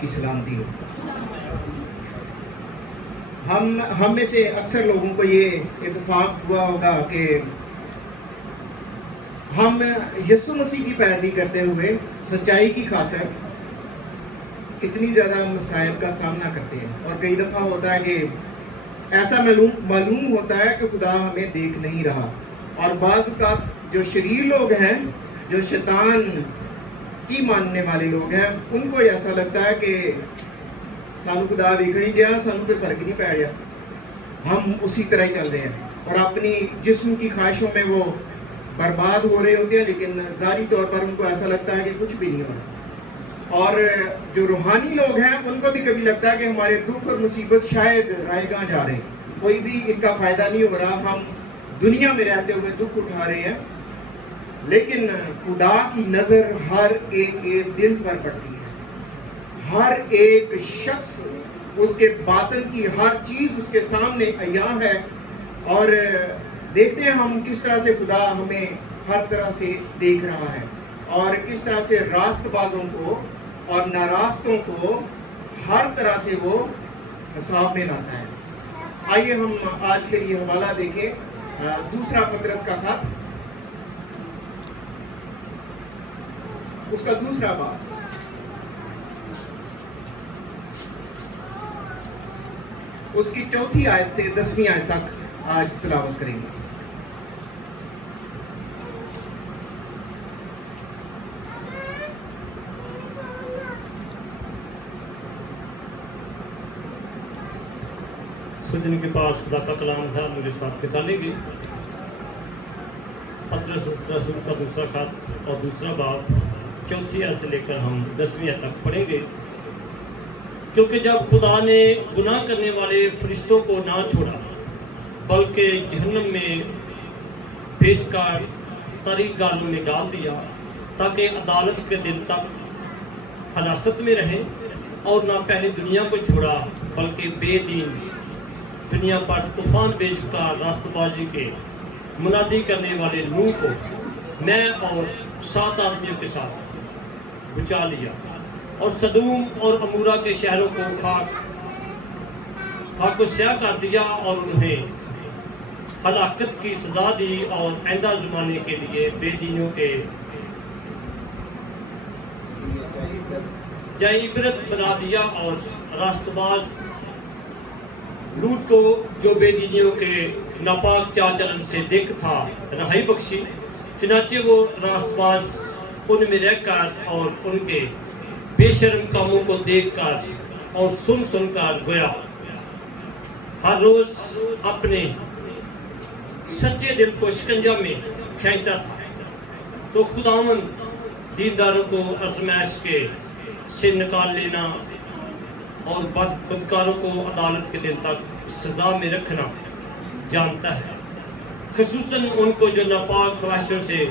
کی سلامتی ہو۔ ہم میں سے اکثر لوگوں کو یہ اتفاق ہوا ہوگا کہ ہم یسوع مسیح کی پیروی کرتے ہوئے سچائی کی خاطر کتنی زیادہ مسائل کا سامنا کرتے ہیں، اور کئی دفعہ ہوتا ہے کہ ایسا معلوم ہوتا ہے کہ خدا ہمیں دیکھ نہیں رہا، اور بعض اوقات جو شریر لوگ ہیں، جو شیطان کی ماننے والے لوگ ہیں، ان کو ایسا لگتا ہے کہ سانو خدا دیکھ نہیں گیا، سانو کوئی فرق نہیں پڑ گیا، ہم اسی طرح ہی چل رہے ہیں، اور اپنی جسم کی خواہشوں میں وہ برباد ہو رہے ہوتے ہیں، لیکن ظاہری طور پر ان کو ایسا لگتا ہے کہ کچھ بھی نہیں ہو رہا۔ اور جو روحانی لوگ ہیں ان کو بھی کبھی لگتا ہے کہ ہمارے دکھ اور مصیبت شاید رائے گاہ جا رہے ہیں، کوئی بھی ان کا فائدہ نہیں ہو رہا، ہم دنیا میں رہتے ہوئے دکھ اٹھا رہے ہیں، لیکن خدا کی نظر ہر ایک کے دل پر پڑتی ہے، ہر ایک شخص، اس کے باطن کی ہر چیز اس کے سامنے عیاں ہے، اور دیکھتے ہیں ہم کس طرح سے خدا ہمیں ہر طرح سے دیکھ رہا ہے، اور کس طرح سے راست بازوں کو اور ناراستوں کو ہر طرح سے وہ حساب میں لاتا ہے۔ آئیے ہم آج کے لیے حوالہ دیکھیں، دوسرا پطرس کا خط، اس کا دوسرا باب، اس کی 4 آیت سے 10 آیت تک آج تلاوت کریں گے۔ جن کے پاس خدا کا کلام تھا میرے ساتھ نکالیں گے، پطرس رسول کا دوسرا خط اور دوسرا باب 4 آیت سے لے کر ہم 10 آیت تک پڑھیں گے۔ کیونکہ جب خدا نے گناہ کرنے والے فرشتوں کو نہ چھوڑا بلکہ جہنم میں بھیج کر طریق گالوں میں ڈال دیا تاکہ عدالت کے دن تک حراست میں رہے، اور نہ پہلے دنیا کو چھوڑا بلکہ بے دین دنیا پر طوفان بھیج کر راست بازی کے منادی کرنے والے نوح کو میں اور 7 آدمیوں کے ساتھ بچا لیا، اور سدوم اور عمورہ کے شہروں کو خاک و سیاہ کر دیا، اور انہیں ہلاکت کی سزا دی، اور آئندہ زمانے کے لیے بے دینوں کے جائے عبرت بنا دیا، اور راست باز لوط کو جو بے دینیوں کے ناپاک چال چلن سے دیکھ تھا رہائی بخشی، چنانچہ وہ راست باز ان میں رہ کر اور ان کے بے شرم کاموں کو دیکھ کر اور سن کر گویا ہر روز اپنے سچے دل کو شکنجہ میں کھینچتا تھا۔ تو خداوند دینداروں کو آزمائش کے سے نکال لینا اور بدکاروں کو عدالت کے دن تک سزا میں رکھنا جانتا ہے، خصوصاً ان کو جو ناپاک خواہشوں سے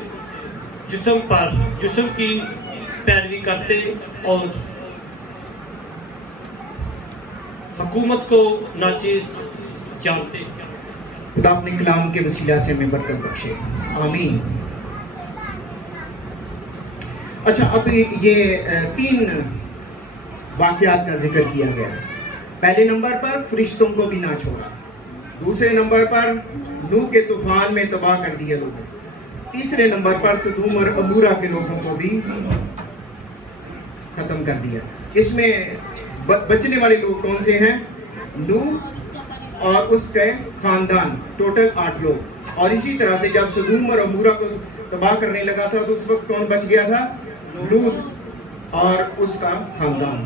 جسم کی پیروی کرتے اور حکومت کو ناچیز جانتے۔ خدا اپنے کلام کے وسیلہ سے ہمیں برکت بخشے، آمین۔ اچھا، اب یہ 3 واقعات کا ذکر کیا گیا ہے۔ پہلے نمبر پر فرشتوں کو بھی نہ چھوڑا، دوسرے نمبر پر نوح کے طوفان میں تباہ کر دیا لوگوں، تیسرے نمبر پر سدوم اور عمورہ کے لوگوں کو بھی ختم کر دیا۔ اس میں بچنے والے لوگ کون سے ہیں؟ نوح اور اس کے خاندان، ٹوٹل 8 لوگ، اور اسی طرح سے جب سدوم اور عمورہ کو تباہ کرنے لگا تھا تو اس وقت کون بچ گیا تھا؟ لوط اور اس کا خاندان،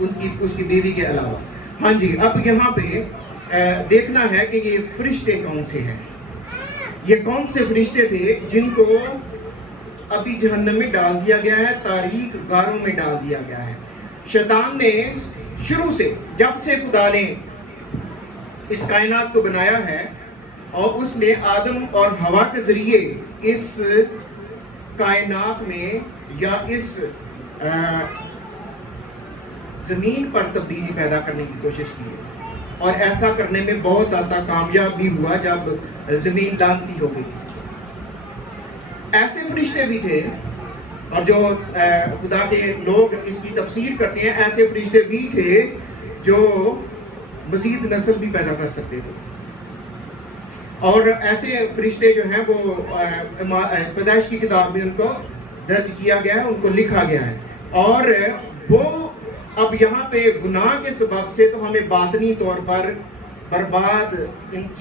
اس کی بیوی کے علاوہ۔ ہاں جی، اب یہاں پہ دیکھنا ہے کہ یہ فرشتے کون سے ہیں، یہ کون سے فرشتے تھے جن کو ابھی جہنم میں ڈال دیا گیا ہے، تاریک غاروں میں ڈال دیا گیا ہے۔ شیطان نے شروع سے، جب سے خدا نے اس کائنات کو بنایا ہے اور اس نے آدم اور حوا کے ذریعے اس کائنات میں یا اس زمین پر تبدیلی پیدا کرنے کی کوشش کی ہے، اور ایسا کرنے میں بہت زیادہ کامیاب بھی ہوا جب زمین لانتی ہو گئی تھی۔ ایسے فرشتے بھی تھے اور جو خدا کے لوگ اس کی تفسیر کرتے ہیں ایسے فرشتے بھی تھے جو مزید نسل بھی پیدا کر سکتے تھے، اور ایسے فرشتے جو ہیں وہ پیدائش کی کتاب میں ان کو درج کیا گیا ہے، ان کو لکھا گیا ہے، اور وہ اب یہاں پہ گناہ کے سبب سے تو ہمیں باطنی طور پر برباد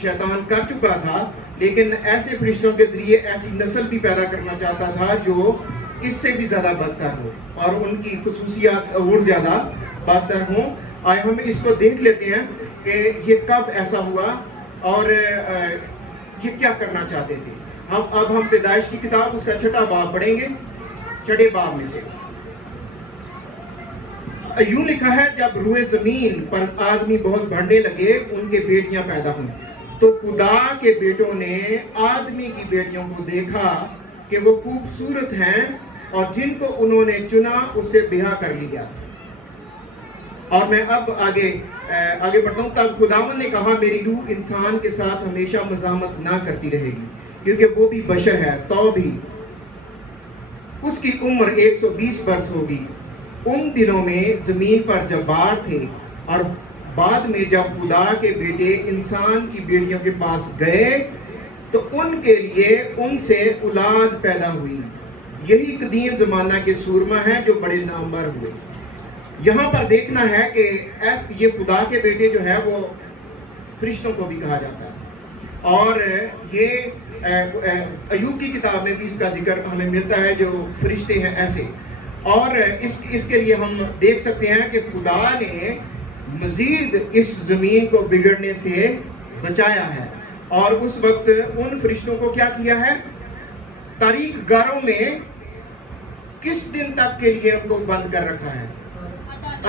شیطان کر چکا تھا، لیکن ایسے فرشتوں کے ذریعے ایسی نسل بھی پیدا کرنا چاہتا تھا جو اس سے بھی زیادہ بدتر ہو اور ان کی خصوصیات اور زیادہ بدتر ہوں۔ آئے ہم اس کو دیکھ لیتے ہیں کہ یہ کب ایسا ہوا اور یہ کیا کرنا چاہتے تھے۔ اب ہم پیدائش کی کتاب اس کا 6واں باب پڑھیں گے، 6 باب میں سے یوں لکھا ہے، جب روئے زمین پر آدمی بہت بڑھنے لگے ان کے بیٹیاں پیدا ہوئیں، تو خدا کے بیٹوں نے آدمی کی بیٹیوں کو دیکھا کہ وہ خوبصورت ہیں، اور جن کو انہوں نے چنا اس سے بیاہ کر لیا۔ اور میں اب آگے بڑھتا ہوں۔ تب خداوند نے کہا، میری روح انسان کے ساتھ ہمیشہ مزاحمت نہ کرتی رہے گی، کیونکہ وہ بھی بشر ہے، تو بھی اس کی عمر 120 برس ہوگی۔ ان دنوں میں زمین پر جبار تھے، اور بعد میں جب خدا کے بیٹے انسان کی بیٹیوں کے پاس گئے تو ان کے لیے ان سے اولاد پیدا ہوئی۔ یہی قدیم زمانہ کے سورما ہیں جو بڑے نامور ہوئے۔ یہاں پر دیکھنا ہے کہ یہ خدا کے بیٹے جو ہے وہ فرشتوں کو بھی کہا جاتا ہے، اور یہ ایوب کی کتاب میں بھی اس کا ذکر ہمیں ملتا ہے، جو فرشتے ہیں ایسے۔ اور اس کے لیے ہم دیکھ سکتے ہیں کہ خدا نے مزید اس زمین کو بگڑنے سے بچایا ہے، اور اس وقت ان فرشتوں کو کیا کیا ہے، تاریک غاروں میں کس دن تک کے لیے ان کو بند کر رکھا ہے،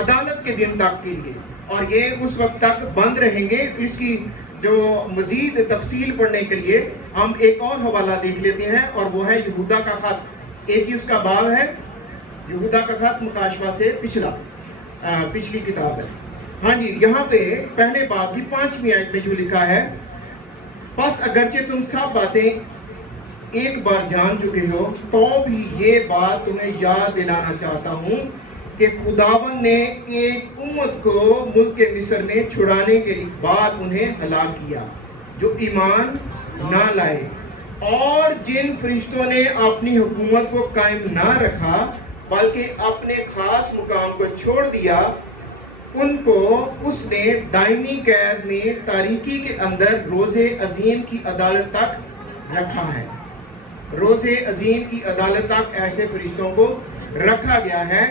عدالت کے دن تک کے لیے، اور یہ اس وقت تک بند رہیں گے۔ اس کی جو مزید تفصیل پڑھنے کے لیے ہم ایک اور حوالہ دیکھ لیتے ہیں، اور وہ ہے یہودا کا خط، ایک ہی اس کا باب ہے، یہودا کا خط مکاشفہ سے پچھلی کتاب ہے۔ ہاں جی، یہاں پہ پہلے باب کی 5ویں آیت میں جو لکھا ہے، پس اگرچہ تم سب باتیں ایک بار جان چکے ہو تو بھی یہ بات تمہیں یاد دلانا چاہتا ہوں کہ خداوند نے ایک امت کو ملک مصر میں چھڑانے کے بعد انہیں ہلاک کیا جو ایمان نہ لائے، اور جن فرشتوں نے اپنی حکومت کو قائم نہ رکھا بلکہ اپنے خاص مقام کو چھوڑ دیا، ان کو اس نے دائمی قید میں تاریکی کے اندر روز عظیم کی عدالت تک رکھا ہے۔ روز عظیم کی عدالت تک ایسے فرشتوں کو رکھا گیا ہے۔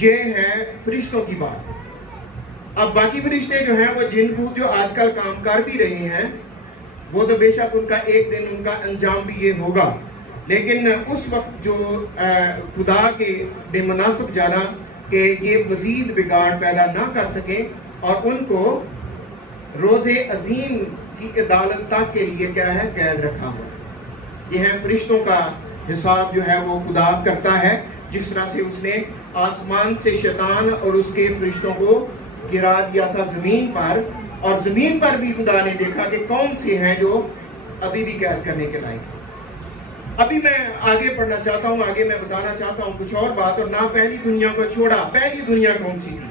یہ ہے فرشتوں کی بات۔ اب باقی فرشتے جو ہیں وہ جن بوت جو آج کل کام کر بھی رہے ہیں، وہ تو بے شک ان کا ایک دن ان کا انجام بھی یہ ہوگا، لیکن اس وقت جو خدا کے بے مناسب جانا کہ یہ مزید بگاڑ پیدا نہ کر سکیں، اور ان کو روز عظیم کی عدالت تک کے لیے کیا ہے، قید رکھا ہوا۔ یہ ہے فرشتوں کا حساب جو ہے وہ خدا کرتا ہے، جس طرح سے اس نے آسمان سے شیطان اور اس کے فرشتوں کو گرا دیا تھا زمین پر، اور زمین پر بھی خدا نے دیکھا کہ کون سے ہیں جو ابھی بھی قید کرنے کے لائق۔ ابھی میں آگے پڑھنا چاہتا ہوں، آگے میں بتانا چاہتا ہوں کچھ اور بات، اور نہ پہلی دنیا کو چھوڑا۔ پہلی دنیا کون سی تھی؟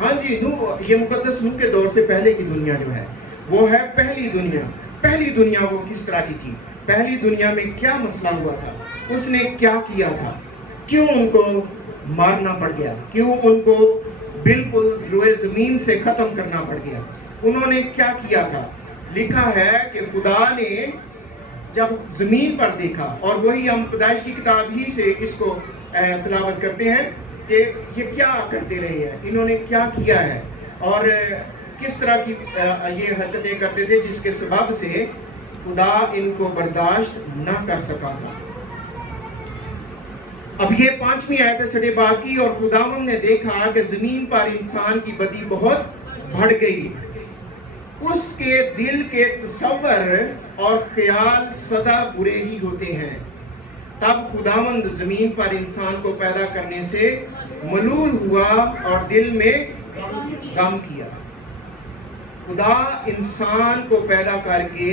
ہاں جی، نوح، یہ مقدس نوح کے دور سے پہلے کی دنیا جو ہے وہ ہے پہلی دنیا۔ پہلی دنیا وہ کس طرح کی تھی؟ پہلی دنیا میں کیا مسئلہ ہوا تھا؟ اس نے کیا کیا تھا؟ کیوں ان کو مارنا پڑ گیا؟ کیوں ان کو بالکل روئے زمین سے ختم کرنا پڑ گیا؟ انہوں نے کیا کیا تھا؟ لکھا ہے کہ خدا نے جب زمین پر دیکھا، اور وہی ہم پیدائش کی کتاب ہی سے اس کو تلاوت کرتے ہیں کہ یہ کیا کرتے رہے ہیں، انہوں نے کیا کیا ہے، اور کس طرح کی یہ حرکتیں کرتے تھے جس کے سبب سے خدا ان کو برداشت نہ کر سکا تھا۔ اب یہ 5ویں آیت ہے 6 باب کی، اور خداوند نے دیکھا کہ زمین پر انسان کی بدی بہت بڑھ گئی، اس کے دل کے تصور اور خیال سدا برے ہی ہوتے ہیں۔ تب خداوند زمین پر انسان کو پیدا کرنے سے ملول ہوا اور دل میں غم کیا۔ خدا انسان کو پیدا کر کے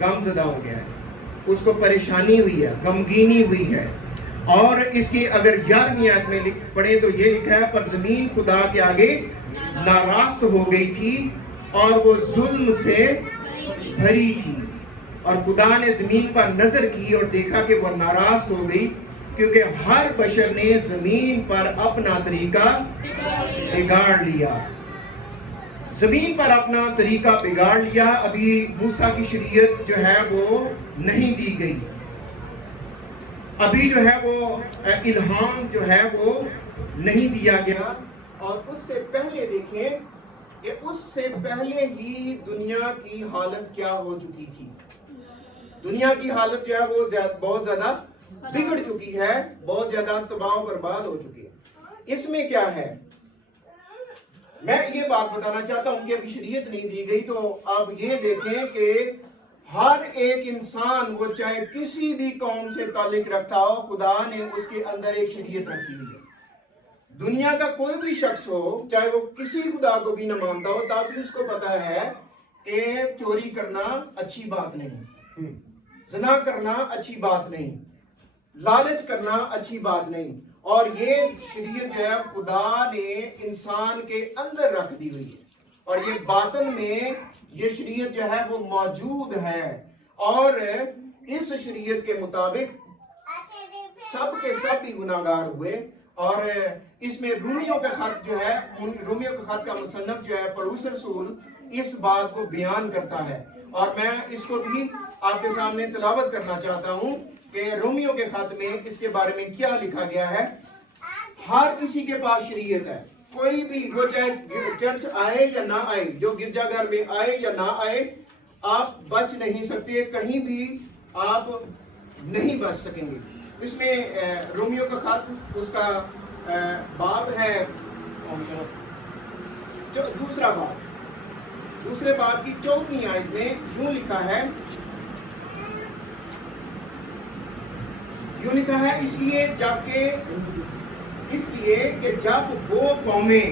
غم زدہ ہو گیا ہے۔ اس کو پریشانی ہوئی ہے, غمگینی ہوئی ہے. اور اس کی اگر 11ویں آیت میں پڑھیں تو یہ لکھا ہے, پر زمین خدا کے آگے ناراض ہو گئی تھی اور وہ ظلم سے بھری تھی, اور خدا نے زمین پر نظر کی اور دیکھا کہ وہ ناراض ہو گئی, کیونکہ ہر بشر نے زمین پر اپنا طریقہ بگاڑ لیا. زمین پر اپنا طریقہ بگاڑ لیا. ابھی موسیٰ کی شریعت جو ہے وہ نہیں دی گئی, ابھی جو ہے وہ الہام جو ہے وہ نہیں دیا گیا. اور اس سے پہلے دیکھیں کہ اس سے پہلے ہی دنیا کی حالت کیا ہو چکی تھی. دنیا کی حالت جو ہے وہ بہت زیادہ بگڑ چکی ہے, بہت زیادہ تباہ و برباد ہو چکی ہے. اس میں کیا ہے, میں یہ بات بتانا چاہتا ہوں کہ ابھی شریعت نہیں دی گئی, تو آپ یہ دیکھیں کہ ہر ایک انسان, وہ چاہے کسی بھی قوم سے تعلق رکھتا ہو, خدا نے اس کے اندر ایک شریعت رکھی ہوئی ہے. دنیا کا کوئی بھی شخص ہو, چاہے وہ کسی خدا کو بھی نہ مانتا ہو, تب بھی اس کو پتا ہے کہ چوری کرنا اچھی بات نہیں, زنا کرنا اچھی بات نہیں, لالچ کرنا اچھی بات نہیں. اور یہ شریعت جو ہے خدا نے انسان کے اندر رکھ دی ہوئی ہے, اور یہ باطن میں یہ شریعت جو ہے وہ موجود ہے. اور اس شریعت کے مطابق سب کے سب بھی گناہگار ہوئے. اور اس میں رومیوں کا خط جو ہے, رومیوں کے خط کا مصنف جو ہے پولس رسول اس بات کو بیان کرتا ہے, اور میں اس کو بھی آپ کے سامنے تلاوت کرنا چاہتا ہوں کہ رومیوں کے خط میں اس کے بارے میں کیا لکھا گیا ہے. ہر کسی کے پاس شریعت ہے, کوئی بھی, وہ چاہے چرچ آئے یا نہ آئے, جو گرجا گھر میں آئے یا نہ آئے, آپ بچ نہیں سکتے, کہیں بھی آپ نہیں بچ سکیں گے. اس میں رومیوں کا خط, اس کا باب ہے دوسرا باب, دوسرے باب کی 14ویں آیت میں یوں لکھا ہے, اس لیے کہ جب وہ قومیں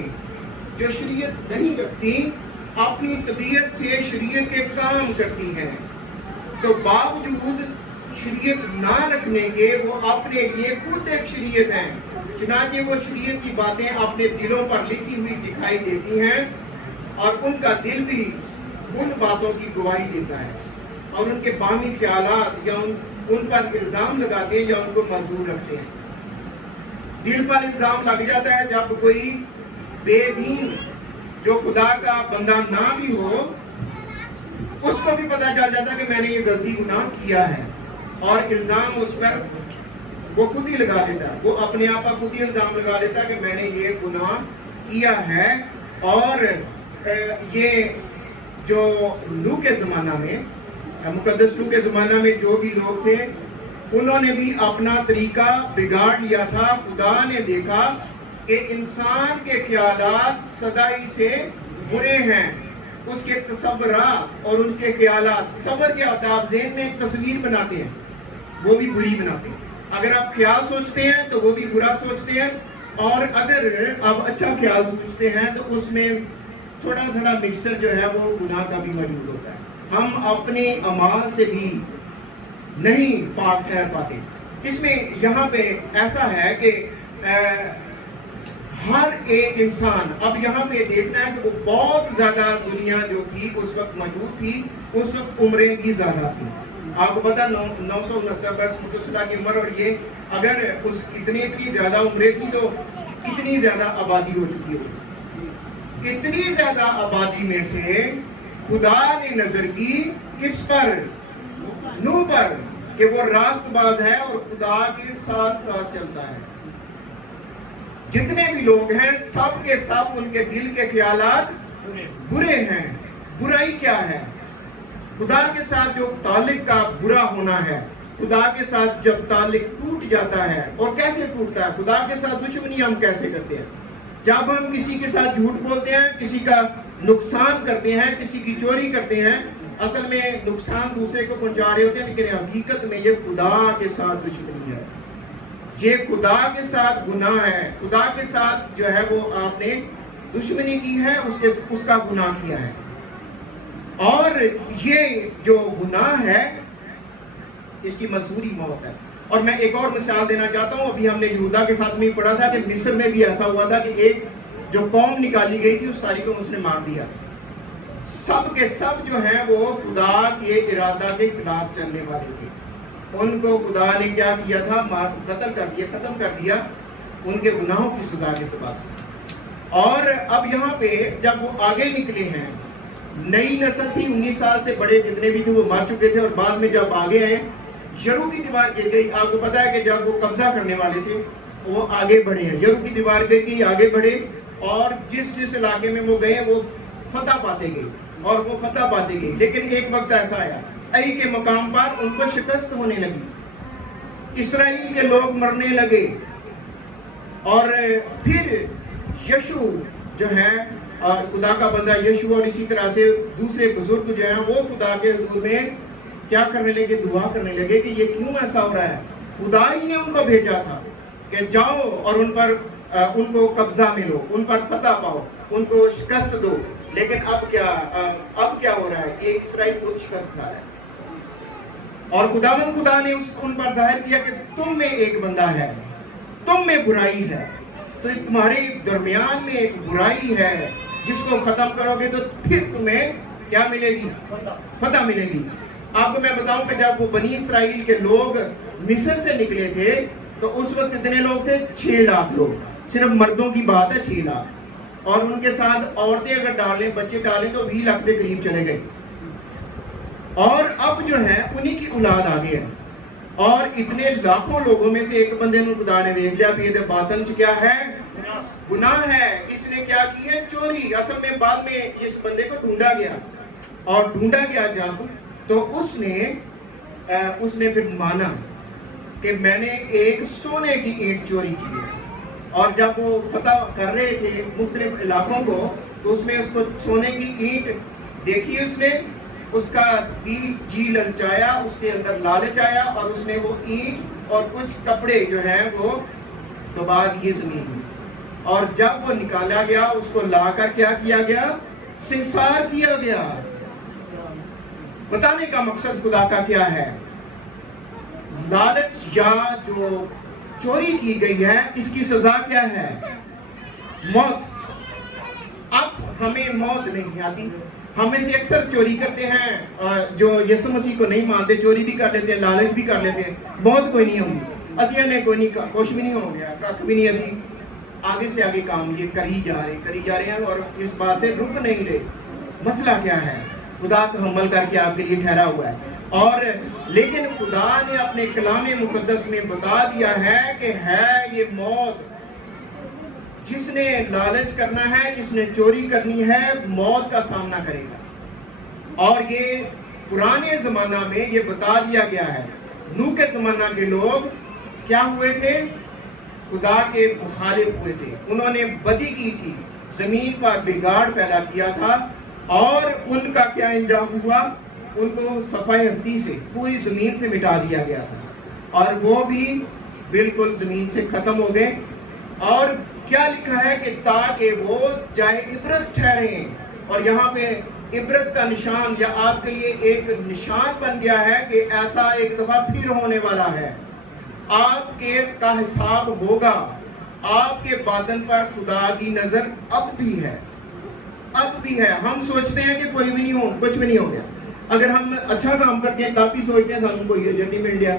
جو شریعت نہیں رکھتی اپنی طبیعت سے شریعت کے کام کرتی ہیں, تو باوجود شریعت نہ رکھنے کے وہ اپنے لیے خود ایک شریعت ہیں. چنانچہ وہ شریعت کی باتیں اپنے دلوں پر لکھی ہوئی دکھائی دیتی ہیں, اور ان کا دل بھی ان باتوں کی گواہی دیتا ہے, اور ان کے باہمی خیالات یا ان پر الزام لگاتے ہیں یا ان کو معذور رکھتے ہیں. دل پر الزام لگ جاتا ہے جب کوئی بے دین جو خدا کا بندہ نہ بھی ہو, اس کو بھی پتہ چل جاتا ہے کہ میں نے یہ غلطی گناہ کیا ہے, اور الزام اس پر وہ خود ہی لگا دیتا ہے, وہ اپنے آپ پر خود ہی الزام لگا دیتا ہے کہ میں نے یہ گناہ کیا ہے. اور یہ جو نوح کے زمانہ میں, مقدس نوح کے زمانہ میں جو بھی لوگ تھے, انہوں نے بھی اپنا طریقہ بگاڑ لیا تھا. خدا نے دیکھا کہ انسان کے خیالات سدائی سے برے ہیں, اس کے تصورات اور ان کے خیالات, صبر کے آداب, ذہن میں ایک تصویر بناتے ہیں, وہ بھی بری بناتے ہیں. اگر آپ خیال سوچتے ہیں تو وہ بھی برا سوچتے ہیں, اور اگر آپ اچھا خیال سوچتے ہیں تو اس میں تھوڑا تھوڑا مکسچر جو ہے وہ گناہ کا بھی موجود ہوتا ہے. ہم اپنے اعمال سے بھی نہیں پاک ٹھہر پاتے. اس میں یہاں پہ ایسا ہے کہ ہر ایک انسان, اب یہاں پہ دیکھنا ہے کہ وہ بہت زیادہ دنیا جو تھی اس وقت موجود تھی, اس وقت عمریں بھی زیادہ تھی. آپ کو پتا 969 برس متصلہ کی عمر, اور یہ اگر اس اتنی زیادہ عمریں تھی تو کتنی زیادہ آبادی ہو چکی ہوگی. اتنی زیادہ آبادی میں سے خدا نے نظر کی کس پر؟ نوح پر, کہ وہ راست باز ہے اور خدا کے ساتھ ساتھ چلتا ہے. جتنے بھی لوگ ہیں سب کے سب ان کے دل کے خیالات برے ہیں. برائی کیا ہے؟ خدا کے ساتھ جو تعلق کا برا ہونا ہے, خدا کے ساتھ جب تعلق ٹوٹ جاتا ہے, اور کیسے ٹوٹتا ہے؟ خدا کے ساتھ دشمنی ہم کیسے کرتے ہیں؟ جب ہم کسی کے ساتھ جھوٹ بولتے ہیں, کسی کا نقصان کرتے ہیں, کسی کی چوری کرتے ہیں, اصل میں نقصان دوسرے کو پہنچا رہے ہوتے ہیں, لیکن حقیقت میں یہ خدا کے ساتھ دشمنی ہے, یہ خدا کے ساتھ گناہ ہے. خدا کے ساتھ جو ہے وہ آپ نے دشمنی کی ہے, اس کا گناہ کیا ہے. اور یہ جو گناہ ہے اس کی مزدوری موت ہے. اور میں ایک اور مثال دینا چاہتا ہوں. ابھی ہم نے یہودا کے خاتمے میں پڑھا تھا کہ مصر میں بھی ایسا ہوا تھا کہ ایک جو قوم نکالی گئی تھی اس ساری کو اس نے مار دیا. سب کے سب جو ہیں وہ خدا کے ارادہ کے خلاف چلنے والے تھے. ان کو خدا نے کیا کیا تھا؟ قتل کر دیا، ختم کر دیا ان کے گناہوں کی سزا کے سبب سے. اور اب یہاں پہ جب وہ آگے نکلے ہیں، نئی نسل تھی، 19 سال سے بڑے جتنے بھی تھے وہ مر چکے تھے، اور بعد میں جب آگے آئے یریکو کی دیوار گر گئی. آپ کو پتا ہے کہ جب وہ قبضہ کرنے والے تھے وہ آگے بڑھے ہیں. یریکو کی دیوار گر گئی، آگے بڑھے، اور جس علاقے میں وہ گئے وہ فتح پاتے گئے اور وہ فتح پاتے گئے. لیکن ایک وقت ایسا آیا ای کے مقام پر ان کو شکست ہونے لگی، اسرائیل کے لوگ مرنے لگے. اور پھر یشوع جو ہے خدا کا بندہ یشوع اور اسی طرح سے دوسرے بزرگ جو ہیں وہ خدا کے حضور میں کیا کرنے لگے؟ دعا کرنے لگے کہ یہ کیوں ایسا ہو رہا ہے. خدا ہی نے ان کو بھیجا تھا کہ جاؤ اور ان پر ان کو قبضہ میں لو، ان پر فتح پاؤ، ان کو شکست دو. لیکن اب کیا ہو رہا ہے؟ یہ اسرائیل خود شکست کھا رہا ہے. اور خدا نے ان پر ظاہر کیا کہ تم میں ایک بندہ ہے، تم میں برائی ہے، تو تمہارے درمیان میں ایک برائی ہے، جس کو ختم کرو گے تو پھر تمہیں کیا ملے گی؟ فتح ملے گی. آپ کو میں بتاؤں کہ جب وہ بنی اسرائیل کے لوگ مصر سے نکلے تھے تو اس وقت کتنے لوگ تھے؟ 6 لاکھ لوگ. صرف مردوں کی بات ہے 6 لاکھ، اور ان کے ساتھ عورتیں اگر ڈالیں، بچے ڈالیں تو 20 لاکھ کے قریب چلے گئے. اور اب جو ہے انہی کی اولاد آگے ہے، اور اتنے لاکھوں لوگوں میں سے ایک بندے نے خدا نے دیکھ لیا کہ یہ باطن کیا ہے؟ گناہ ہے. اس نے کیا کی ہے؟ چوری. اصل میں بعد میں اس بندے کو ڈھونڈا گیا، اور ڈھونڈا گیا جب تو اس نے پھر مانا کہ میں نے ایک سونے کی اینٹ چوری کی ہے. اور جب وہ فتح کر رہے تھے مختلف علاقوں کو تو اس میں اس کو سونے کی اینٹ دیکھی، اس نے اس کا دل جی للچایا، اس کے اندر لالچ آیا، اور اس نے وہ اینٹ اور کچھ کپڑے جو ہیں وہ دبا دیے زمین میں. اور جب وہ نکالا گیا اس کو لا کر کیا کیا گیا؟ سنسار کیا گیا. بتانے کا مقصد خدا کا کیا ہے؟ لالچ یا جو چوری کی گئی ہے اس کی سزا کیا ہے؟ موت. اب ہمیں موت نہیں آتی. ہم میں سے اکثر چوری کرتے ہیں، جو یسوع مسیح کو نہیں مانتے چوری بھی کر لیتے ہیں، لالچ بھی کر لیتے ہیں. موت کوئی نہیں ہوگی، اسی نے کوئی نہیں، کچھ بھی نہیں ہو گیا، کچھ بھی نہیں. اسی آگے سے آگے کام یہ کری جا رہے ہیں اور اس بات سے رک نہیں رہے. مسئلہ کیا ہے؟ خدا تحمل کر کے آپ کے لیے ٹھہرا ہوا ہے. اور لیکن خدا نے اپنے کلام مقدس میں بتا دیا ہے کہ ہے یہ موت. جس نے لالچ کرنا ہے، جس نے چوری کرنی ہے، موت کا سامنا کرے گا. اور یہ پرانے زمانہ میں یہ بتا دیا گیا ہے. نوح کے زمانہ کے لوگ کیا ہوئے تھے؟ خدا کے مخالف ہوئے تھے. انہوں نے بدی کی تھی، زمین پر بگاڑ پیدا کیا تھا، اور ان کا کیا انجام ہوا؟ ان کو صفحہ ہستی سے، پوری زمین سے مٹا دیا گیا تھا، اور وہ بھی بالکل زمین سے ختم ہو گئے. اور کیا لکھا ہے کہ تاکہ وہ چاہے عبرت ٹھہریں. اور یہاں پہ عبرت کا نشان یا آپ کے لیے ایک نشان بن گیا ہے کہ ایسا ایک دفعہ پھر ہونے والا ہے. آپ کے کا حساب ہوگا. آپ کے باطن پر خدا کی نظر اب بھی ہے. ہم سوچتے ہیں کہ کوئی بھی نہیں ہو، کچھ بھی نہیں ہو گیا. اگر ہم اچھا کام کرتے ہیں تب بھی سوچتے ہیں ہم کو یہ جلدی مل گیا.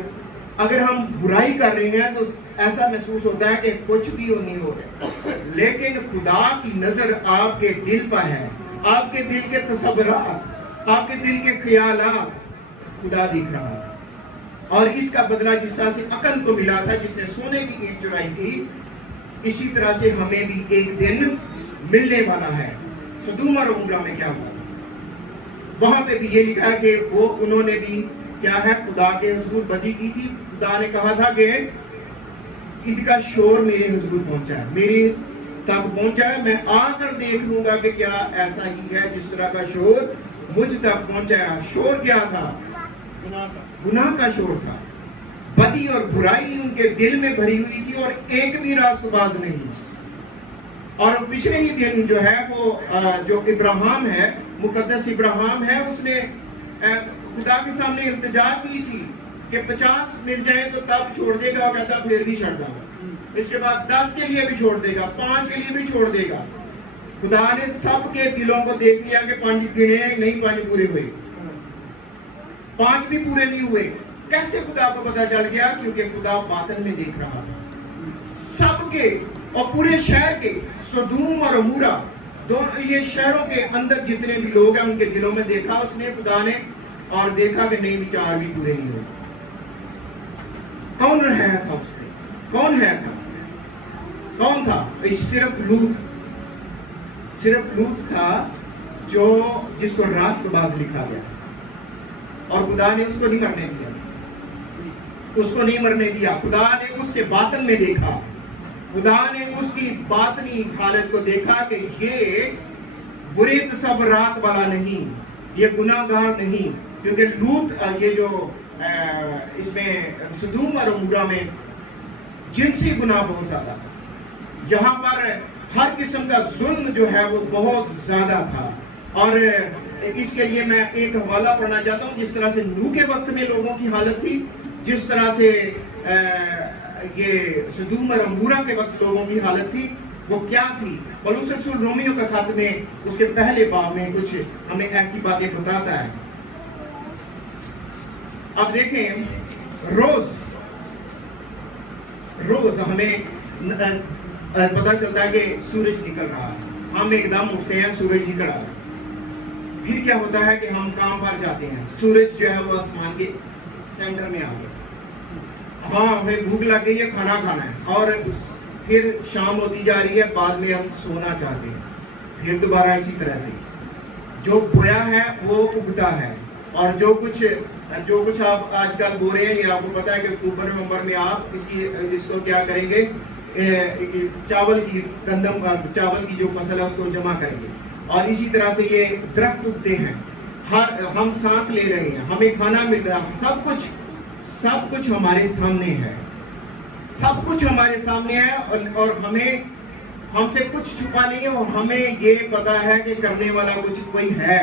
اگر ہم برائی کر رہے ہیں تو ایسا محسوس ہوتا ہے کہ کچھ بھی نہیں ہو گیا. لیکن خدا کی نظر آپ کے دل پر ہے، آپ کے دل کے تصورات، آپ کے دل کے خیالات خدا دیکھ رہا ہے. اور اس کا بدلہ جس طرح سے اکن کو ملا تھا جس نے سونے کی اینٹ چرائی تھی، اسی طرح سے ہمیں بھی ایک دن ملنے والا ہے. سدوم اور عمرہ میں کیا ہوا؟ وہاں پہ بھی یہ لکھا ہے کہ وہ انہوں نے بھی کیا ہے؟ خدا کے حضور بدی کی تھی. خدا نے کہا تھا کہ ان کا شور میرے حضور پہنچا ہے، میرے تک پہنچا ہے، میں آ کر دیکھ لوں گا کہ کیا ایسا ہی ہے جس طرح کا شور مجھ تک پہنچا ہے. شور کیا تھا؟ گناہ کا شور تھا. بدی اور برائی ان کے دل میں بھری ہوئی تھی، اور ایک بھی راست باز نہیں. اور پچھلے ہی دن جو ہے وہ جو ابراہیم ہے، مقدس ابراہیم ہے، اس نے خدا کے سامنے التجا کی تھی کہ 50 مل جائیں تو تب چھوڑ دے گا, کہتا پھر بھی چھڑ دوں. اس کے بعد 10 کے لیے بھی چھوڑ دے گا, 5 کے لیے بھی چھوڑ دے گا. خدا نے سب کے دلوں کو دیکھ لیا کہ 5 گنے نہیں, 5 پورے ہوئے, 5 بھی پورے نہیں ہوئے. کیسے خدا کو پتا چل گیا؟ کیونکہ خدا باطن میں دیکھ رہا تھا. سب کے اور پورے شہر کے, سدوم اور عمورہ, دونوں یہ شہروں کے اندر جتنے بھی لوگ ہیں ان کے دلوں میں دیکھا اس نے, خدا نے, اور دیکھا کہ نہیں, 4 بھی پورے نہیں ہوئے. کون ہے تھا اس میں؟ کون ہے تھا؟ کون تھا؟ صرف لوط تھا جو جس کو راست باز لکھا گیا, اور خدا نے اس کو نہیں مرنے دیا. اس کو نہیں مرنے دیا. خدا نے اس کے باطن میں دیکھا. خدا نے اس کی باطنی حالت کو دیکھا کہ یہ برے تصورات والا نہیں, یہ گناہگار نہیں. کیونکہ لوط یہ جو اس میں سدوم اور عمورہ میں جنسی گناہ بہت زیادہ تھا. یہاں پر ہر قسم کا ظلم جو ہے وہ بہت زیادہ تھا. اور اس کے لیے میں ایک حوالہ پڑھنا چاہتا ہوں. جس طرح سے نوح کے وقت میں لوگوں کی حالت تھی, جس طرح سے یہ سدوم اور عمورہ کے وقت لوگوں کی حالت تھی, وہ کیا تھی. پولس رسول رومیوں کا خط میں اس کے پہلے باب میں کچھ ہمیں ایسی باتیں بتاتا ہے. اب دیکھیں, روز ہمیں پتا چلتا ہے کہ سورج نکل رہا ہے. ہم ایک دم اٹھتے ہیں, سورج نکل رہا ہے. پھر کیا ہوتا ہے کہ ہم کام پر جاتے ہیں, سورج جو ہے وہ آسمان کے سینٹر میں آ گیا. ہاں, ہمیں بھوک لگ گئی ہے, کھانا کھانا ہے, اور پھر شام ہوتی جا رہی ہے, بعد میں ہم سونا چاہتے ہیں. پھر دوبارہ اسی طرح سے جو بویا ہے وہ اگتا ہے. اور جو کچھ آپ آج کل بو رہے ہیں, یہ آپ کو پتا ہے کہ اکتوبر نومبر میں آپ اس کو کیا کریں گے, چاول کی جو فصل ہے اس کو جمع کریں گے. اور اسی طرح سے یہ درخت اگتے ہیں, ہم سانس لے رہے ہیں, ہمیں کھانا مل رہا ہے, سب کچھ ہمارے سامنے ہے. سب کچھ ہمارے سامنے ہے, اور ہم سے کچھ چھپا نہیں ہے. اور ہمیں یہ پتا ہے کہ کرنے والا کچھ کوئی ہے.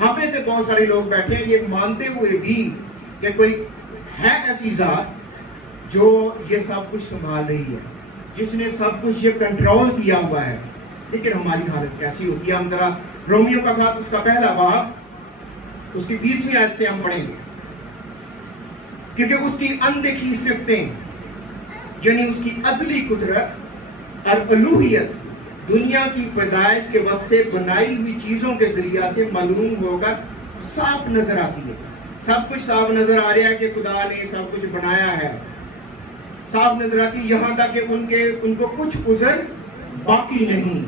ہمیں سے بہت سارے لوگ بیٹھے ہیں یہ مانتے ہوئے بھی کہ کوئی ہے ایسی ذات جو یہ سب کچھ سنبھال رہی ہے, جس نے سب کچھ یہ کنٹرول کیا ہوا ہے. لیکن ہماری حالت کیسی ہوتی ہے؟ ہم ذرا رومیوں کا خط اس کا پہلا باب اس کی 20ویں آیت سے ہم پڑھیں گے. کیونکہ اس کی اندیکھی صفتیں, یعنی اس کی ازلی قدرت اور الوہیت, دنیا کی پیدائش کے وقت سے بنائی ہوئی چیزوں کے ذریعہ سے معلوم ہو کر صاف نظر آتی ہے. سب کچھ صاف نظر آ رہا ہے کہ خدا نے سب کچھ بنایا ہے. صاف نظر آتی, یہاں تک کہ ان کو کچھ عذر باقی نہیں.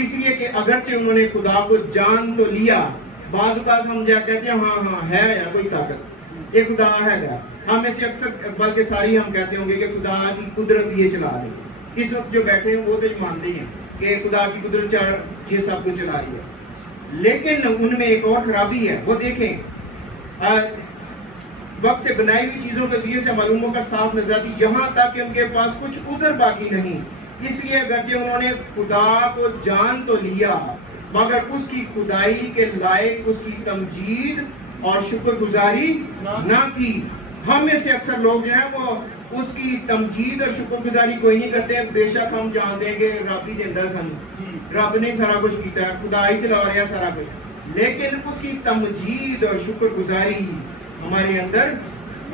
اس لیے کہ اگرچہ انہوں نے خدا کو جان تو لیا, بعض اوقات ہم کہتے ہیں ہاں ہے یا کوئی طاقت, یہ خدا ہے گا. ہم میں سے اکثر بلکہ ساری ہم کہتے ہوں گے کہ خدا کی قدرت یہ چلا رہی ہے. اس وقت جو بیٹھے ہیں وہ تو مانتے ہیں کہ خدا کی قدرت یہ سب کچھ چلا رہی ہے. لیکن ان میں ایک اور خرابی ہے. وہ دیکھیں, وقت سے بنائی ہوئی چیزوں کے ذریعے سے معلوم ہو کر صاف نظر آتی, یہاں تک کہ ان کے پاس کچھ عذر باقی نہیں. اس لیے اگرچہ انہوں نے خدا کو جان تو لیا, مگر اس کی خدائی کے لائق اس کی تمجید اور شکر گزاری نہ کی. ہم میں سے اکثر لوگ جو ہیں وہ اس کی تمجید اور شکر گزاری کوئی نہیں کرتے ہیں. بے شک ہم جانتے ہیں کہ رب ہی دیندہ سن, رب نے سارا کچھ کیتا ہے, خدا ہی چلا رہا ہے سارا کچھ, لیکن اس کی تمجید اور شکر گزاری ہمارے اندر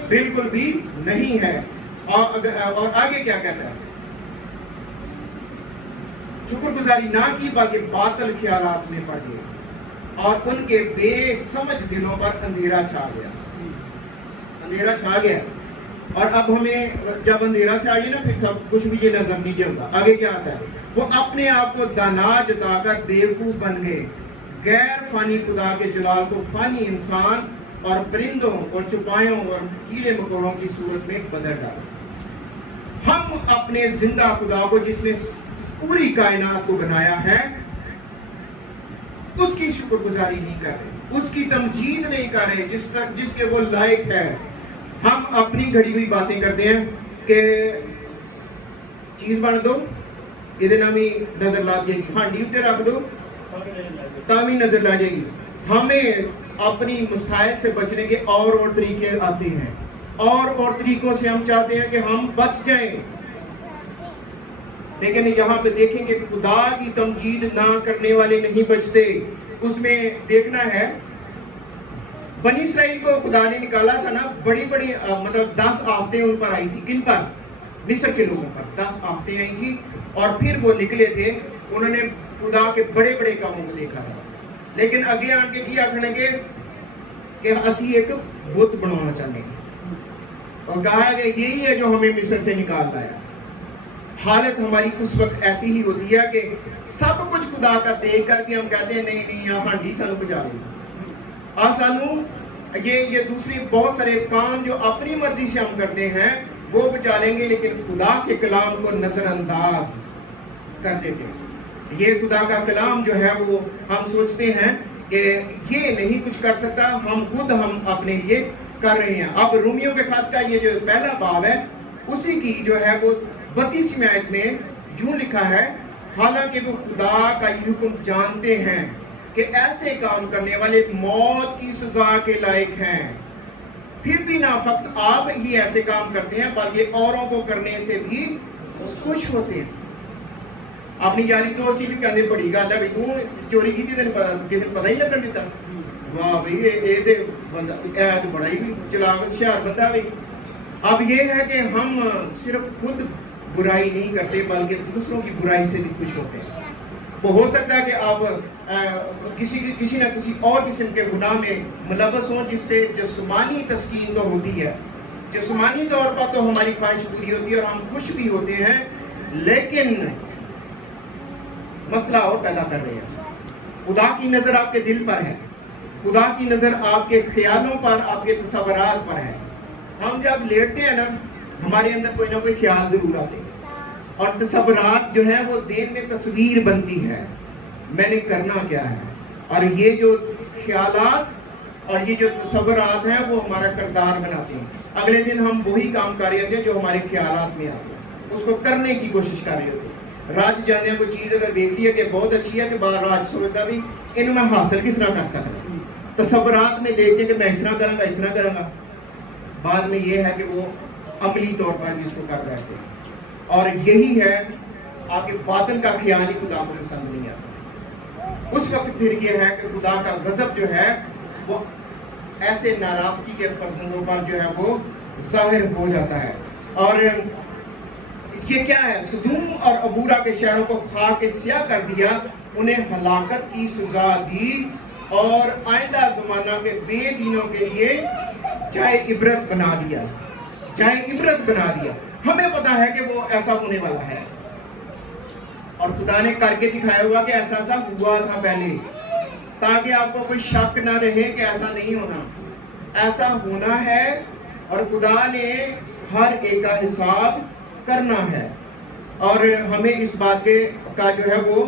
بالکل بھی نہیں ہے. اور آگے کیا کہتا ہے, شکر گزاری نہ کی بلکہ باطل خیالات میں پڑ گئے, اور ان کے بے سمجھ دلوں پر اندھیرا چھا گیا. اور اب ہمیں جب اندھیرا سے آئیے نا, پھر سب کچھ بھی یہ نظر نہیں چلتا. آگے کیا آتا ہے, وہ اپنے آپ کو دانا جتا کر بیوقوف بن گئے, غیر فانی خدا کے جلال کو فانی انسان اور پرندوں اور چوپایوں اور کیڑے مکوڑوں کی صورت میں بدل ڈالا. ہم اپنے زندہ خدا کو, جس نے پوری کائنات کو بنایا ہے, اس کی شکر گزاری نہیں کر رہے, اس کی تمجید نہیں کر رہے جس کے وہ لائق ہے. ہم اپنی گھڑی ہوئی باتیں کرتے ہیں کہ چیز بن دو, یہ نامی نظر لا جائے گی, ہانڈی اتنے رکھ دو تامی نظر لا جائے گی. ہمیں اپنی مسائل سے بچنے کے اور طریقے آتے ہیں. اور طریقوں سے ہم چاہتے ہیں کہ ہم بچ جائیں، لیکن یہاں پہ دیکھیں کہ خدا کی تمجید نہ کرنے والے نہیں بچتے۔ اس میں دیکھنا ہے بنی اسرائیل کو خدا نے نکالا تھا نا، بڑی بڑی مطلب 10 آفتیں ان پر آئی تھی۔ کن پر؟ مصر کے لوگوں پر 10 آفتیں آئی تھی، اور پھر وہ نکلے تھے، انہوں نے خدا کے بڑے بڑے کاموں کو دیکھا تھا، لیکن اگے آن کے کیا کھنے کے کہ اسی ایک بت بنانا چاہنے گے، اور کہا کہ یہی ہے جو ہمیں مصر سے نکال لایا۔ حالت ہماری اس وقت ایسی ہی ہوتی ہے کہ سب کچھ خدا کا دیکھ کر بھی ہم کہتے ہیں نہیں نہیں ہانڈی سانو بچا لیں گے، سانو یہ دوسری بہت سارے کام جو اپنی مرضی سے ہم کرتے ہیں وہ بچا لیں گے، لیکن خدا کے کلام کو نظر انداز کر دیتے ہیں۔ یہ خدا کا کلام جو ہے وہ ہم سوچتے ہیں کہ یہ نہیں کچھ کر سکتا، ہم اپنے لیے کر رہے ہیں۔ اب رومیوں کے خط کا یہ جو پہلا باب ہے، اسی کی جو ہے وہ 32ویں آیت میں یوں لکھا ہے، حالانکہ وہ خدا کا یہ حکم جانتے ہیں کہ ایسے کام کرنے والے موت کی سزا کے لائق ہیں، پھر بھی نہ فقط آپ ہی ایسے کام کرتے ہیں بلکہ اوروں کو کرنے سے بھی خوش ہوتے ہیں۔ اپنی یاری دوست ہی کہتے بڑی گل ہے بھائی تو چوری کی تھی، کسی نے پتہ ہی لگن دیتا، واہ بھائی یہ بندہ تو بڑا ہی چلاک ہوشیار بندہ بھائی۔ اب یہ ہے کہ ہم صرف خود برائی نہیں کرتے بلکہ دوسروں کی برائی سے بھی خوش ہوتے ہیں۔ وہ ہو سکتا ہے کہ آپ کسی نہ کسی اور قسم کے گناہ میں ملوث ہوں، جس سے جسمانی تسکین تو ہوتی ہے، جسمانی طور پر تو ہماری خواہش پوری ہوتی ہے اور ہم خوش بھی ہوتے ہیں، لیکن مسئلہ اور پیدا کر رہے ہیں۔ خدا کی نظر آپ کے دل پر ہے، خدا کی نظر آپ کے خیالوں پر، آپ کے تصورات پر ہے۔ ہم جب لیٹتے ہیں نا، ہمارے اندر کوئی نہ کوئی خیال ضرور آتے ہیں، اور تصورات جو ہیں وہ ذہن میں تصویر بنتی ہے، میں نے کرنا کیا ہے، اور یہ جو خیالات اور یہ جو تصورات ہیں وہ ہمارا کردار بناتے ہیں۔ اگلے دن ہم وہی کام کر رہے ہوتے ہیں جو ہمارے خیالات میں آتے ہیں، اس کو کرنے کی کوشش کر رہے ہوتے ہیں۔ راج جانے کوئی چیز اگر دیکھتی ہے کہ بہت اچھی ہے تو بار راج سوچتا بھی ان میں حاصل کس طرح کر سکتا، تصورات میں دیکھتے کہ میں اس طرح کروں گا، اس طرح کروں گا، بعد میں یہ ہے کہ وہ عملی طور پر بھی اس کو کر رہے تھے۔ اور یہی ہے آپ کے باطن کا خیال ہی خدا کو پسند نہیں آتا۔ اس وقت پھر یہ ہے کہ خدا کا غضب جو ہے وہ ایسے ناراستی کے فرزندوں پر جو ہے وہ ظاہر ہو جاتا ہے۔ اور یہ کیا ہے، سدوم اور عبورہ کے شہروں کو خاک سیاہ کر دیا، انہیں ہلاکت کی سزا دی، اور آئندہ زمانہ کے بے دینوں کے لیے جائے عبرت بنا دیا، جائے عبرت بنا دیا۔ ہمیں پتا ہے کہ وہ ایسا ہونے والا ہے، اور خدا نے کر کے دکھایا ہوا کہ ایسا ایسا ہوا تھا پہلے، تاکہ آپ کو کوئی شک نہ رہے کہ ایسا نہیں ہونا، ایسا ہونا ہے، اور خدا نے ہر ایک کا حساب کرنا ہے۔ اور ہمیں اس بات کا جو ہے وہ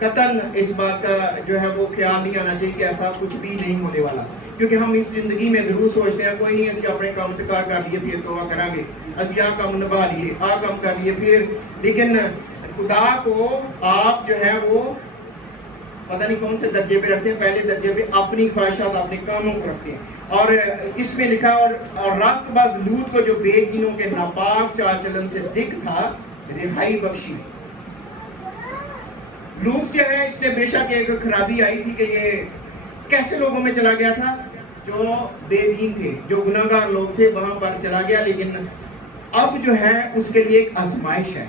قطعاً اس بات کا جو ہے وہ خیال نہیں آنا چاہیے کہ ایسا کچھ بھی نہیں ہونے والا، کیونکہ ہم اس زندگی میں ضرور سوچتے ہیں کوئی نہیں، اسی اپنے کام تکار کر لیے پھر توبہ کریں گے، اسی آ کام نبھا لیے، آ کام کر لیے پھر، لیکن خدا کو آپ جو ہے وہ پتہ نہیں کون سے درجے پہ رکھتے ہیں، پہلے درجے پہ اپنی خواہشات اپنے کاموں کو رکھتے ہیں۔ اور اس میں لکھا اور راست باز لوط کو جو بے دینوں کے ناپاک چال چلن سے دکھ تھا رہائی بخشی۔ لوط کیا ہے، اس نے بے شک ایک خرابی آئی تھی کہ یہ کیسے لوگوں میں چلا گیا تھا جو بے دین تھے، جو گناہگار لوگ تھے، وہاں پر چلا گیا، لیکن اب جو ہے اس کے لیے ایک آزمائش ہے،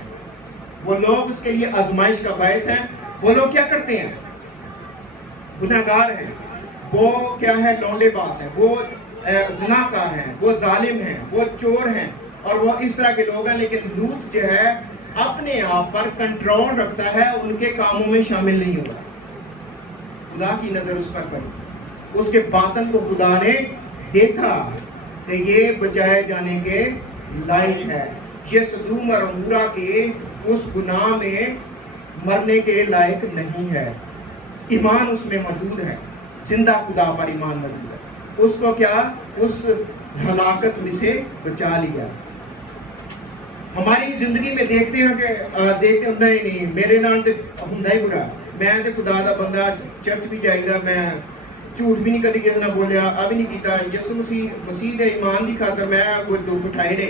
وہ لوگ اس کے لیے آزمائش کا باعث ہیں۔ وہ لوگ کیا کرتے ہیں، گناہگار ہیں، وہ کیا ہے، لونڈے باز ہیں، وہ زناکار ہیں، وہ ظالم ہیں، وہ چور ہیں، اور وہ اس طرح کے لوگ ہیں، لیکن لوط جو ہے اپنے آپ پر کنٹرول رکھتا ہے، ان کے کاموں میں شامل نہیں ہوتا۔ خدا کی نظر اس پر پڑی، اس کے باطن کو خدا نے دیکھا کہ یہ بچائے جانے کے لائق ہے، یہ سدوم اور عمورہ کے اس گناہ میں مرنے کے لائق نہیں ہے۔ ایمان اس میں موجود ہے، زندہ خدا پر ایمان موجود ہے، اس کو کیا، اس ہلاکت میں سے بچا لیا۔ ہماری زندگی میں دیکھتے ہیں کہ دیکھتے ہیں نہیں میرے نال تے ہوندا ہی برا، میں تے خدا دا بندہ چرچ بھی جائیدا، میں ਝੂਠ ਵੀ ਨਹੀਂ ਕਦੀ ਕਿਸੇ ਨਾਲ ਬੋਲਿਆ, ਆ ਵੀ ਨਹੀਂ ਕੀਤਾ। ਯਿਸੂ ਮਸੀਹ ਦੇ ਈਮਾਨ ਦੀ ਖਾਤਰ ਮੈਂ ਕੋਈ ਦੁੱਖ ਉਠਾਏ ਨੇ,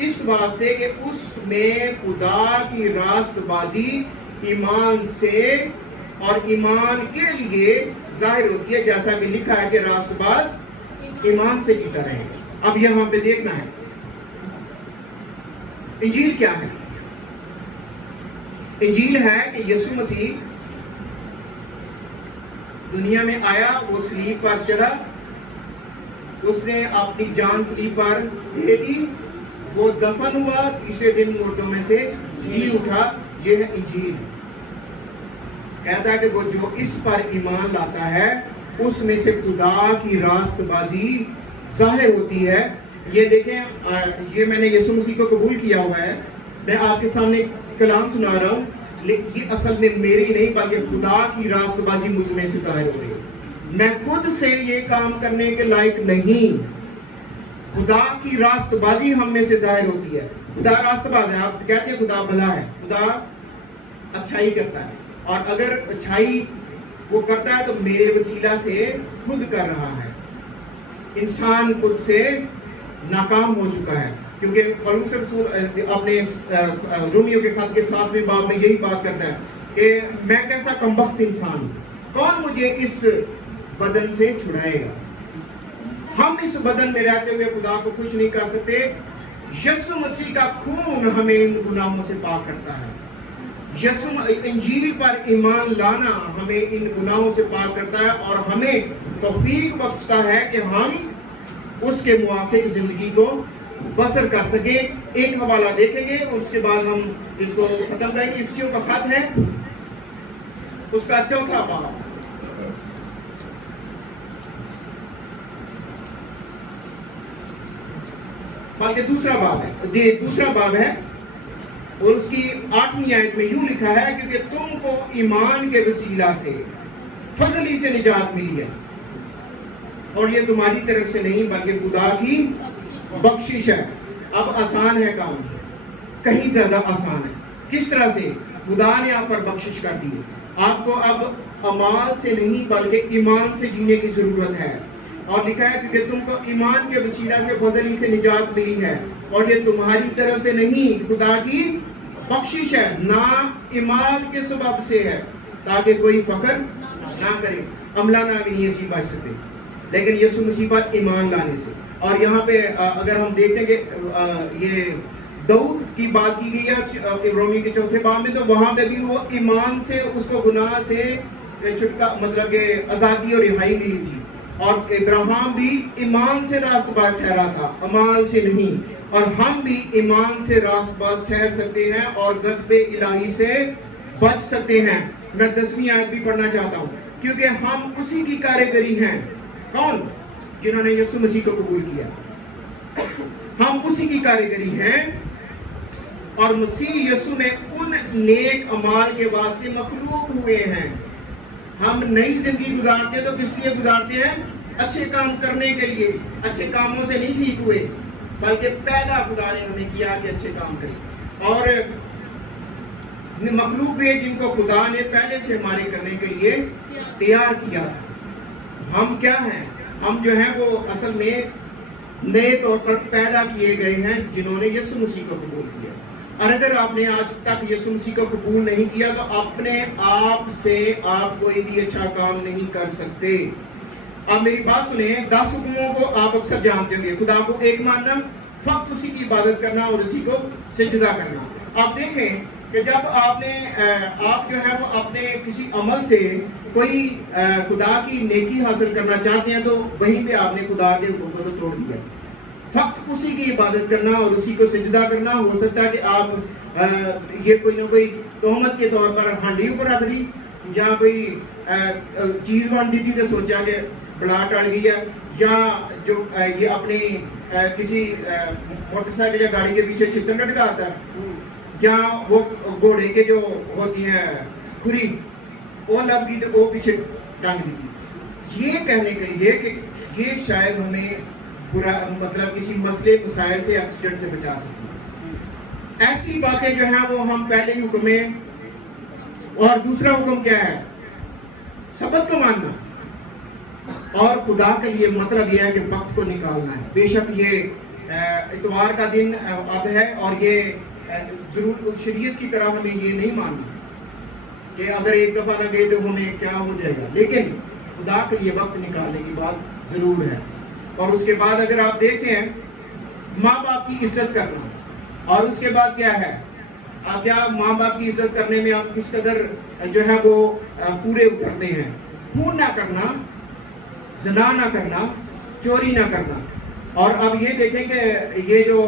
اس واسطے کہ اس میں خدا کی راست بازی ایمان سے اور ایمان کے لیے ظاہر ہوتی ہے، جیسا کہ لکھا ہے کہ راست باز ایمان سے جیتا رہے. اب یہاں پہ دیکھنا ہے انجیل کیا ہے. انجیل ہے کہ یسوع مسیح دنیا میں آیا، وہ صلیب پر چڑھا، اس نے اپنی جان صلیب پر دے دی، وہ دفن ہوا، تیسرے دن مردوں میں سے جی اٹھا. یہ ہے انجیل. کہتا ہے کہ وہ جو اس پر ایمان لاتا ہے اس میں سے خدا کی راست بازی ظاہر ہوتی ہے. یہ دیکھیں، یہ میں نے یسوع مسیح کو قبول کیا ہوا ہے. میں آپ کے سامنے کلام سنا رہا ہوں، لیکن یہ اصل میں میری نہیں بلکہ خدا کی راست بازی مجھ میں سے ظاہر ہو رہی ہے. میں خود سے یہ کام کرنے کے لائق نہیں، خدا کی راست بازی ہم میں سے ظاہر ہوتی ہے. خدا راست باز ہے. آپ کہتے ہیں خدا بھلا ہے، خدا اچھائی کرتا ہے، اور اگر اچھائی وہ کرتا ہے تو میرے وسیلہ سے خود کر رہا ہے. انسان خود سے ناکام ہو چکا ہے، کیونکہ پولس رسول اپنے رومیو کے خط کے 7ویں باب میں یہی بات کرتا ہے کہ میں کیسا کمبخت انسان ہوں، کون مجھے اس بدن سے چھڑائے گا. ہم اس بدن میں رہتے ہوئے خدا کو خوش نہیں کر سکتے. یسوع مسیح کا خون ہمیں ان گناہوں سے پاک کرتا ہے. انجیل پر ایمان لانا ہمیں ان گناہوں سے پاک کرتا ہے اور ہمیں توفیق بخشتا ہے کہ ہم اس کے موافق زندگی کو بسر کر سکیں. ایک حوالہ دیکھیں گے، اس کے بعد ہم اس کو ختم کریں گے. افسیوں کا خط ہے، اس کا 4واں باب. بلکہ دوسرا باب ہے اور اس کی 8ویں آیت میں یوں لکھا ہے، کیونکہ تم کو ایمان کے وسیلہ سے فضل ہی سے نجات ملی ہے، اور یہ تمہاری طرف سے نہیں بلکہ خدا کی بخشش ہے. اب آسان ہے کام، کہیں زیادہ آسان ہے. کس طرح سے؟ خدا نے آپ پر بخشش کر دی. آپ کو اب اعمال سے نہیں بلکہ ایمان سے جینے کی ضرورت ہے. اور لکھا ہے کیونکہ تم کو ایمان کے وسیلہ سے فضل ہی سے نجات ملی ہے، اور یہ تمہاری طرف سے نہیں، خدا کی بخشش ہے، نہ اعمال کے سبب سے ہے، تاکہ کوئی فخر نہ کرے. عملہ نہ بھی نہیں ایسی بچ سکتے، لیکن یسوع مسیح پر ایمان لانے سے. اور یہاں پہ اگر ہم دیکھیں کہ یہ داؤد کی بات کی گئی ہے رومی کے 4 باب میں، تو وہاں پہ بھی وہ ایمان سے اس کو گناہ سے چھٹکا، مطلب کہ آزادی اور رہائی ملی تھی. اور ابراہیم بھی ایمان سے راست باز ٹھہرا تھا، اعمال سے نہیں. اور ہم بھی ایمان سے راست باز ٹھہر سکتے ہیں اور غضب الہی سے بچ سکتے ہیں. میں 10ویں آیت بھی پڑھنا چاہتا ہوں، کیونکہ ہم اسی کی کاریگری ہیں. کون؟ جنہوں نے یسوع مسیح کو قبول کیا. ہم اسی کی کاریگری ہیں، اور مسیح یسوع میں ان نیک اعمال کے واسطے مخلوق ہوئے ہیں. ہم نئی زندگی گزارتے ہیں تو کس لیے گزارتے ہیں؟ اچھے کام کرنے کے لیے. اچھے کاموں سے نہیں ٹھیک ہوئے، بلکہ پیدا خدا نے ہمیں کیا کہ اچھے کام کریں. اور مخلوق ہوئے جن کو خدا نے پہلے سے ہمارے کرنے کے لیے تیار کیا. ہم کیا ہیں؟ ہم جو ہیں وہ اصل میں نئے طور پر پیدا کیے گئے ہیں جنہوں نے یسوع مسیح کو قبول کیا. اور اگر آپ نے آج تک یسوع مسیح کو قبول نہیں کیا تو اپنے آپ سے آپ کوئی بھی اچھا کام نہیں کر سکتے. اب میری بات سنیں، 10 حکموں کو آپ اکثر جانتے ہوں گے. خدا کو ایک ماننا، فقط اسی کی عبادت کرنا اور اسی کو سجدہ کرنا. آپ دیکھیں کہ جب آپ جو ہے وہ اپنے کسی عمل سے کوئی خدا کی نیکی حاصل کرنا چاہتے ہیں تو وہیں پہ آپ نے خدا کے حکم کو توڑ دیا. فقط اسی کی عبادت کرنا اور اسی کو سجدہ کرنا. ہو سکتا ہے کہ آپ یہ کوئی نہ کوئی تہمت کے طور پر ہانڈی اوپر رکھ دی، یا کوئی چیز بن دی تھی تو سوچا کہ بلا ٹل گئی ہے، یا جو یہ اپنی کسی موٹر سائیکل یا گاڑی کے پیچھے چتر لٹکاتا ہے، یا وہ گھوڑے کے جو ہوتی ہیں کھری وہ لگ گئی تو وہ پیچھے ٹانگ دی تھی. یہ کہنے کے لیے کہ یہ شاید ہمیں برا، مطلب کسی مسئلے مسائل سے ایکسیڈنٹ سے بچا سکتی ہیں. ایسی باتیں جو ہیں وہ ہم پہلے ہی حکم میں. اور دوسرا حکم کیا ہے؟ سبت کو ماننا. اور خدا کے لیے مطلب یہ ہے کہ وقت کو نکالنا ہے. بے شک یہ اتوار کا دن اب ہے اور یہ ضرور شریعت کی طرح ہمیں یہ نہیں ماننا کہ اگر ایک دفعہ نہ گئے تو ہمیں کیا ہو جائے گا، لیکن خدا کے لیے وقت نکالنے کی بات ضرور ہے۔ اور اس کے بعد اگر آپ دیکھتے ہیں ماں باپ کی عزت کرنا، اور اس کے بعد کیا ہے، کیا ماں باپ کی عزت کرنے میں ہم کس قدر جو ہے وہ پورے اترتے ہیں۔ خون نہ کرنا، زنا نہ کرنا، چوری نہ کرنا۔ اور اب یہ دیکھیں کہ یہ جو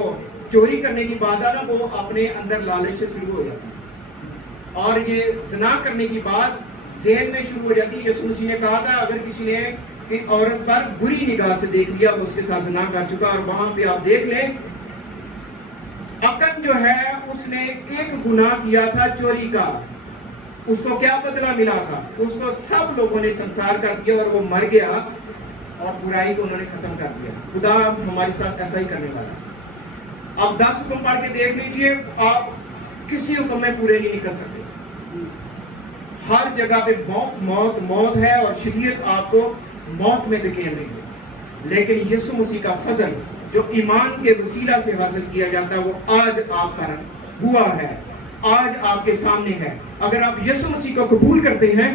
چوری کرنے کی بات ہے نا وہ اپنے اندر لالچ سے شروع ہو جاتی ہے، اور یہ زنا کرنے کی بات ذہن میں شروع ہو جاتی ہے۔ یسوع مسیح نے کہا تھا اگر کسی نے ایک عورت پر بری نگاہ سے دیکھ لیا وہ اس کے ساتھ زنا کر چکا، اور وہاں پہ آپ دیکھ لیں اکن جو ہے اس نے ایک گناہ کیا تھا چوری کا، اس کو کیا بدلہ ملا تھا، اس کو سب لوگوں نے سنسار کر دیا اور وہ مر گیا اور برائی کو انہوں نے ختم کر دیا۔ خدا ہمارے ساتھ ایسا ہی کرنے والا ہے۔ اب 10 حکم پڑھ کے دیکھ لیجئے، آپ کسی حکم میں پورے نہیں نکل سکتے، ہر جگہ پہ موت موت موت ہے، اور شریعت آپ کو موت میں دھکیل رہی ہے۔ لیکن یسوع مسیح کا فضل جو ایمان کے وسیلہ سے حاصل کیا جاتا ہے وہ آج آپ پر ہوا ہے، آج آپ کے سامنے ہے۔ اگر آپ یسوع مسیح کو قبول کرتے ہیں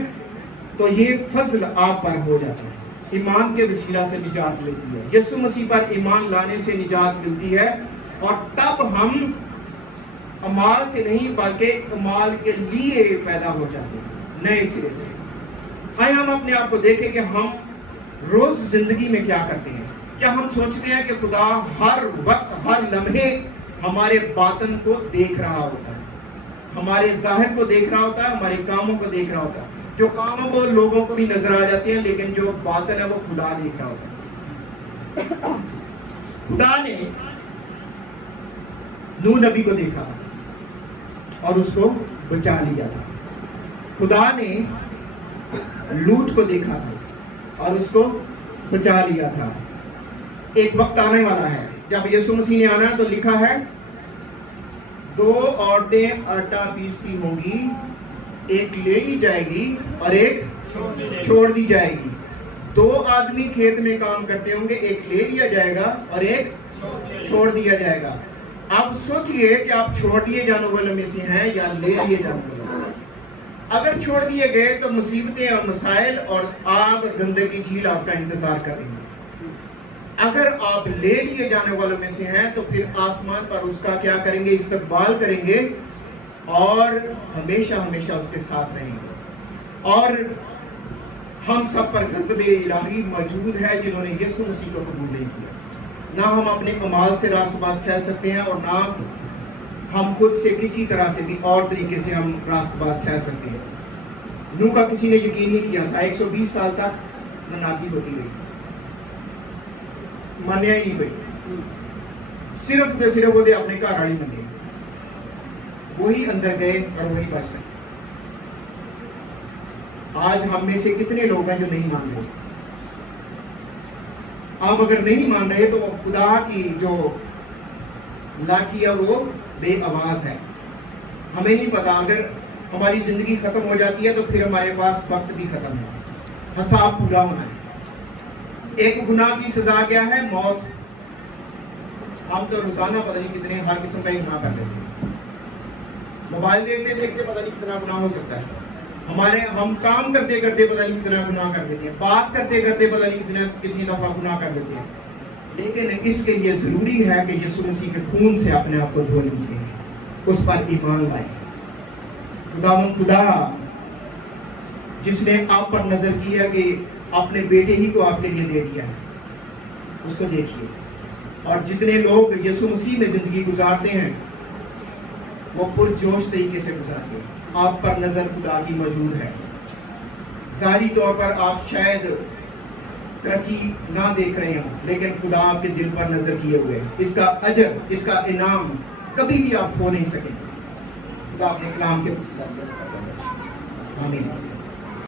تو یہ فضل آپ پر ہو جاتا ہے، ایمان کے وسیلہ سے نجات ملتی ہے، یسوع مسیح پر ایمان لانے سے نجات ملتی ہے، اور تب ہم اعمال سے نہیں بلکہ اعمال کے لیے پیدا ہو جاتے ہیں نئے سرے سے۔ آئے ہم اپنے آپ کو دیکھیں کہ ہم روز زندگی میں کیا کرتے ہیں۔ کیا ہم سوچتے ہیں کہ خدا ہر وقت ہر لمحے ہمارے باطن کو دیکھ رہا ہوتا ہے، ہمارے ظاہر کو دیکھ رہا ہوتا ہے، ہمارے کاموں کو دیکھ رہا ہوتا ہے؟ جو کام ہے وہ لوگوں کو بھی نظر آ جاتے ہیں، لیکن جو باطن ہے وہ خدا دیکھ رہا ہوتا ہے۔ خدا نے نوح نبی کو دیکھا تھا اور اس کو بچا لیا تھا، خدا نے لوط کو دیکھا تھا اور اس کو بچا لیا تھا۔ ایک وقت آنے والا ہے جب یسوع مسیح نے آنا ہے، تو لکھا ہے 2 عورتیں آٹا پیستی ہوں گی، ایک لے لی جائے گی اور ایک چھوڑ دی جائے گی۔ 2 آدمی کھیت میں کام کرتے ہوں گے، ایک لے لیا جائے گا اور ایک چھوڑ دیا جائے گا۔ آپ سوچئے کہ آپ چھوڑ دیے جانے والوں میں سے ہیں یا لے لیے جانے والوں میں سے۔ اگر چھوڑ دیے گئے تو مصیبتیں اور مسائل اور آگ اور گندگی جھیل آپ کا انتظار کر رہی ہیں۔ اگر آپ لے لیے جانے والوں میں سے ہیں تو پھر آسمان پر اس کا کیا کریں گے؟ استقبال کریں گے اور ہمیشہ ہمیشہ اس کے ساتھ رہیں گے۔ اور ہم سب پر غضب الہی موجود ہے جنہوں نے یسوع مسیح کو قبول نہیں کیا۔ نہ ہم اپنے اعمال سے راست باز ٹھہر سکتے ہیں، اور نہ ہم خود سے کسی طرح سے بھی اور طریقے سے ہم راست باز ٹھہر سکتے ہیں۔ نوح کا کسی نے یقین نہیں کیا تھا، 120 سال تک منادی ہوتی رہی، مانیا ہی نہیں بھائی، صرف وہ اپنے گھر والی من گئے، وہی اندر گئے اور وہی بچ سکے۔ آج ہم میں سے کتنے لوگ ہیں جو نہیں مان رہے؟ آپ اگر نہیں مان رہے تو خدا کی جو لاٹھی ہے وہ بے آواز ہے۔ ہمیں نہیں پتا، اگر ہماری زندگی ختم ہو جاتی ہے تو پھر ہمارے پاس وقت بھی ختم ہے، حساب پورا ہونا ہے۔ ایک گناہ کی سزا کیا ہے؟ موت۔ ہم تو روزانہ پتہ نہیں کتنے ہر قسم کا گناہ کر لیتے ہیں، موبائل دیکھتے دیکھتے پتہ نہیں کتنا گناہ ہو سکتا ہے، ہم کام کرتے کرتے پتہ نہیں کتنا گناہ کر دیتے ہیں، بات کرتے کرتے پتہ نہیں کتنی دفعہ گناہ کر دیتے ہیں۔ لیکن اس کے لیے ضروری ہے کہ یسوع مسیح کے خون سے اپنے آپ کو دھو لیجیے، اس پر ایمان لائے۔ خدا جس نے آپ پر نظر کی ہے کہ اپنے بیٹے ہی کو آپ کے لیے دے دیا ہے، اس کو دیکھیے۔ اور جتنے لوگ یسوع مسیح میں زندگی گزارتے ہیں وہ پرجوش طریقے سے گزارتے ہیں، آپ پر نظر خدا کی موجود ہے۔ ظاہری طور پر آپ شاید ترقی نہ دیکھ رہے ہوں، لیکن خدا آپ کے دل پر نظر کیے ہوئے ہیں۔ اس کا اجر، اس کا انعام کبھی بھی آپ کھو نہیں سکیں۔ خدا اپنے کلام کے آمین۔